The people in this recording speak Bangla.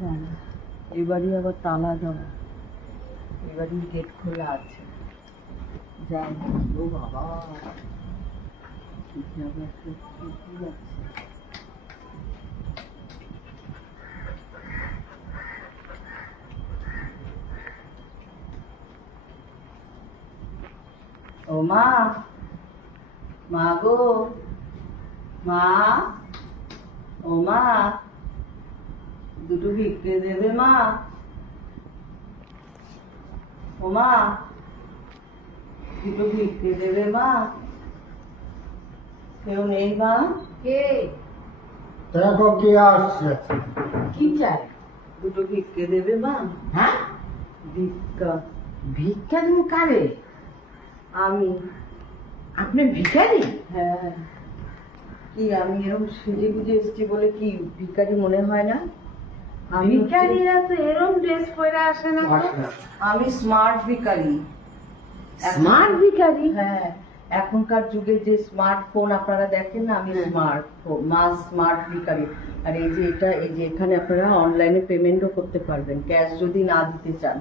জানি এবারই আবার তালা দেওয়া, এবারই গেট খোলা আছে। যাই ও বাবা, যাচ্ছে। ও মা, মা গো, মা, ও মা, দুটো ভিক্ষে দেবে মা? ও মা, দুটো ভিক্ষে দেবে মা? কেউ নেই মা? কে? দেখো কে আসছে। কি চাই? দুটো ভিক্ষে দেবে মা? হ্যাঁ, ভিক্ষা। ভিক্ষা তুমি কারে? আমি। আপনি ভিখারি? হ্যাঁ। কি আমি এরকম সেজে গুজে এসেছি বলে কি ভিখারি মনে হয় না? আমি ভিখারিরা তো এরম ড্রেস পরে আসে না তো। আমি স্মার্ট ভিখারি। স্মার্ট ভিখারি? হ্যাঁ, এখনকার যুগে যে স্মার্টফোন আপনারা দেখেন না, আমি স্মার্ট ভিখারি। আর এই যে এটা, এই যে এখানে আপনারা অনলাইনে পেমেন্টও করতে পারবেন, ক্যাশ যদি না দিতে চান।